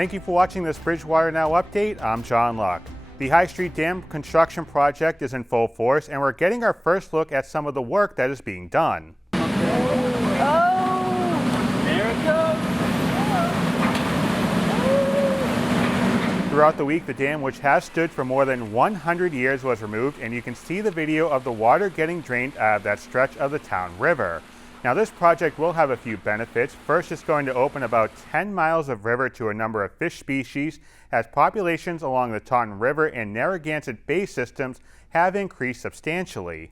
Thank you for watching this Bridgewater Now update. I'm John Luck. The High Street Dam construction project is in full force, and we're getting our first look at some of the work that is being done. Throughout the week, the dam, which has stood for more than 100 years, was removed, and you can see the video of the water getting drained out of that stretch of the town river. Now, this project will have a few benefits. First, it's going to open about 10 miles of river to a number of fish species, as populations along the Taunton River and Narragansett Bay systems have increased substantially.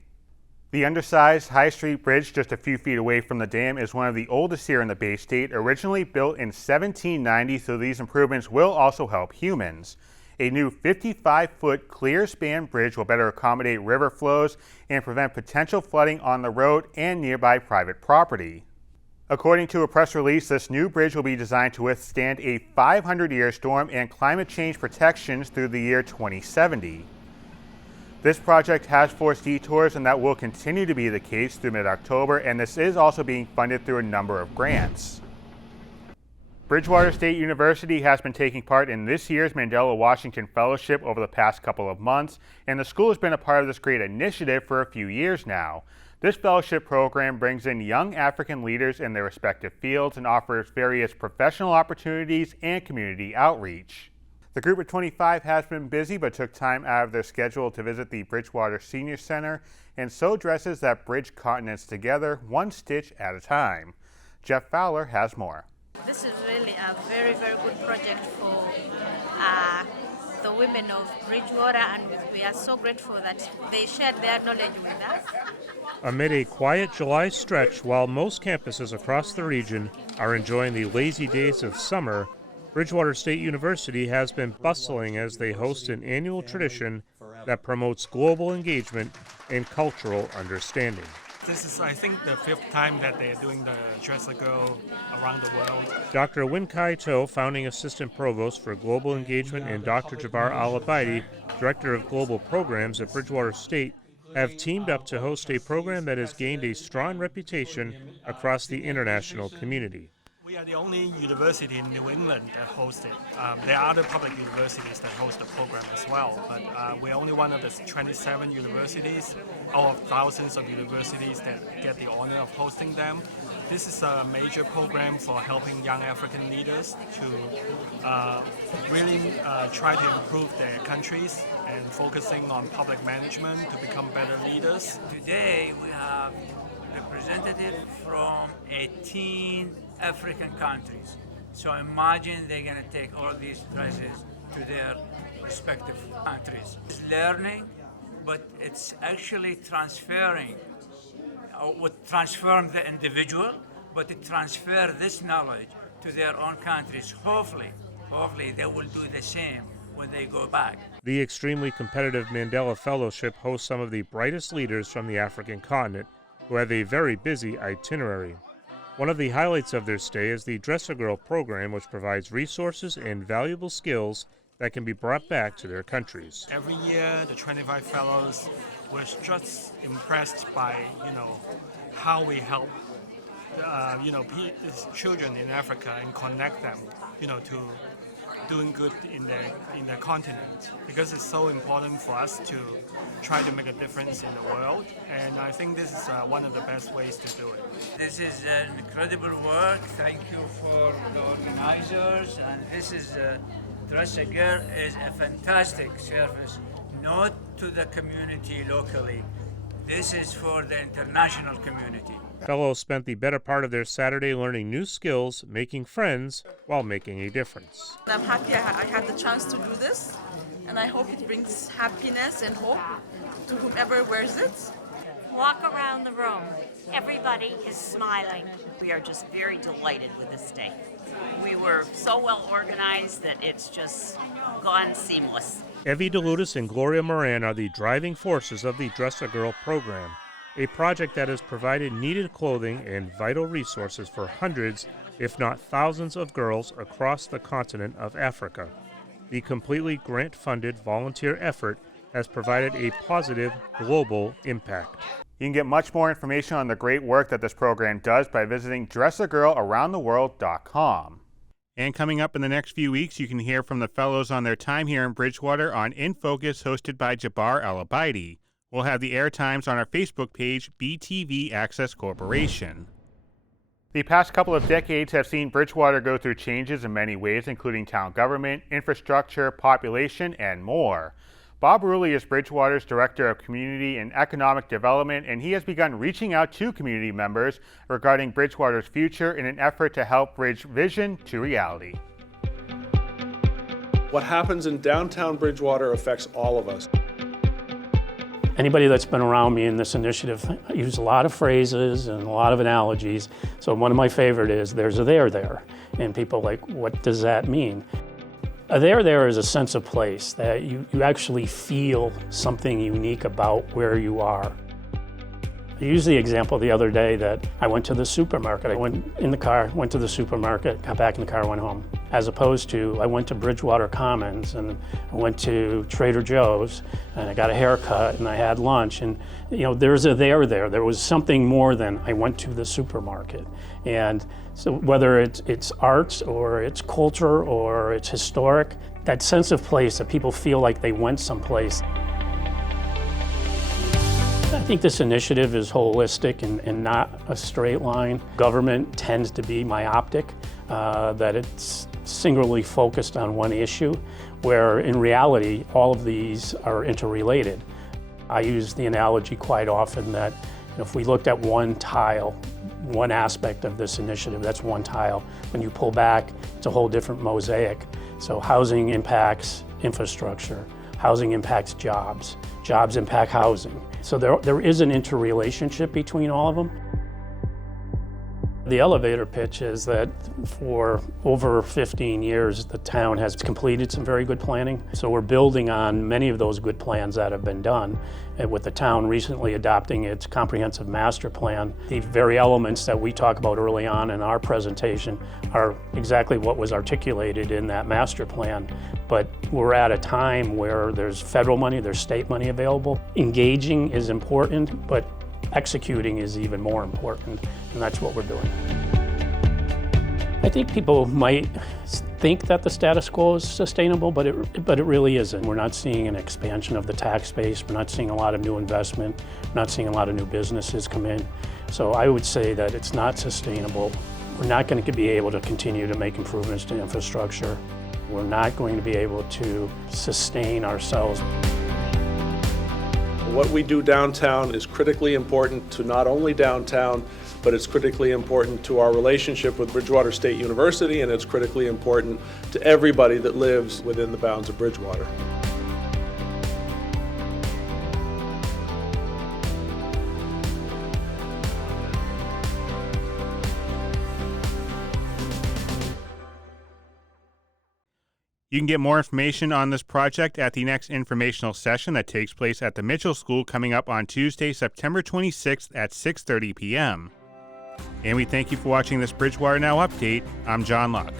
The undersized High Street Bridge just a few feet away from the dam is one of the oldest here in the Bay State, originally built in 1790, so these improvements will also help humans. A new 55-foot clear span bridge will better accommodate river flows and prevent potential flooding on the road and nearby private property. According to a press release, this new bridge will be designed to withstand a 500-year storm and climate change protections through the year 2070. This project has forced detours, and that will continue to be the case through mid-October, and this is also being funded through a number of grants. Bridgewater State University has been taking part in this year's Mandela Washington Fellowship over the past couple of months, and the school has been a part of this great initiative for a few years now. This fellowship program brings in young African leaders in their respective fields and offers various professional opportunities and community outreach. The group of 25 has been busy but took time out of their schedule to visit the Bridgewater Senior Center and sew dresses that bridge continents together, one stitch at a time. Jeff Fowler has more. This is really a very, very good project for the women of Bridgewater, and we are so grateful that they shared their knowledge with us. Amid a quiet July stretch, while most campuses across the region are enjoying the lazy days of summer, Bridgewater State University has been bustling as they host an annual tradition that promotes global engagement and cultural understanding. This is, I think, the 5th time that they're doing the Dress a Girl around the world. Dr. Win Kai To, founding assistant provost for global engagement, and Dr. Jabbar Al-Abaidi, director of global programs at Bridgewater State, have teamed up to host a program that has gained a strong reputation across the international community. We are the only university in New England that hosts it. There are other public universities that host the program as well, but we're only one of the 27 universities out of thousands of universities that get the honor of hosting them. This is a major program for helping young African leaders to really try to improve their countries and focusing on public management to become better leaders. Today we have representatives from 18 African countries. So imagine they're going to take all these dresses to their respective countries. It's learning, but it's actually transferring. It would transform the individual, but it transfer this knowledge to their own countries. Hopefully they will do the same when they go back. The extremely competitive Mandela Fellowship hosts some of the brightest leaders from the African continent who have a very busy itinerary. One of the highlights of their stay is the Dress a Girl program, which provides resources and valuable skills that can be brought back to their countries. Every year, the 25 fellows were just impressed by, how we help, children in Africa and connect them, to doing good in their continent, because it's so important for us to try to make a difference in the world, and I think this is one of the best ways to do it. This is an incredible work. Thank you for the organizers, and this is Dress a Girl is a fantastic service, not to the community locally. This is for the international community. Fellows spent the better part of their Saturday learning new skills, making friends, while making a difference. I'm happy I had the chance to do this, and I hope it brings happiness and hope to whomever wears it. Walk around the room. Everybody is smiling. We are just very delighted with this day. We were so well organized that it's just gone seamless. Evie DeLutis and Gloria Moran are the driving forces of the Dress a Girl program, a project that has provided needed clothing and vital resources for hundreds, if not thousands, of girls across the continent of Africa. The completely grant-funded volunteer effort has provided a positive global impact. You can get much more information on the great work that this program does by visiting dressagirlaroundtheworld.com. And coming up in the next few weeks, you can hear from the fellows on their time here in Bridgewater on In Focus, hosted by Jabbar El-Abaidi. We'll have the air times on our Facebook page, BTV Access Corporation. The past couple of decades have seen Bridgewater go through changes in many ways, including town government, infrastructure, population, and more. Bob Rulli is Bridgewater's Director of Community and Economic Development, and he has begun reaching out to community members regarding Bridgewater's future in an effort to help bridge vision to reality. What happens in downtown Bridgewater affects all of us. Anybody that's been around me in this initiative, I use a lot of phrases and a lot of analogies. So one of my favorite is, there's a there. And people are like, what does that mean? A there is a sense of place, that you actually feel something unique about where you are. I used the example the other day that I went to the supermarket. I went in the car, went to the supermarket, got back in the car, went home. As opposed to, I went to Bridgewater Commons and I went to Trader Joe's and I got a haircut and I had lunch. And there's a there. There was something more than I went to the supermarket. And so whether it's arts or it's culture or it's historic, that sense of place that people feel like they went someplace. I think this initiative is holistic and not a straight line. Government tends to be myopic, that it's singularly focused on one issue, where in reality, all of these are interrelated. I use the analogy quite often that if we looked at one tile, one aspect of this initiative, that's one tile. When you pull back, it's a whole different mosaic. So housing impacts infrastructure, housing impacts jobs, jobs impact housing. So there is an interrelationship between all of them. The elevator pitch is that for over 15 years, the town has completed some very good planning. So we're building on many of those good plans that have been done. And with the town recently adopting its comprehensive master plan, the very elements that we talk about early on in our presentation are exactly what was articulated in that master plan. But we're at a time where there's federal money, there's state money available. Engaging is important, but executing is even more important, and that's what we're doing. I think people might think that the status quo is sustainable, but it really isn't. We're not seeing an expansion of the tax base. We're not seeing a lot of new investment. We're not seeing a lot of new businesses come in. So I would say that it's not sustainable. We're not going to be able to continue to make improvements to infrastructure. We're not going to be able to sustain ourselves. What we do downtown is critically important to not only downtown, but it's critically important to our relationship with Bridgewater State University, and it's critically important to everybody that lives within the bounds of Bridgewater. You can get more information on this project at the next informational session that takes place at the Mitchell School coming up on Tuesday, September 26th at 6:30 p.m. And we thank you for watching this Bridgewater Now update. I'm John Luck.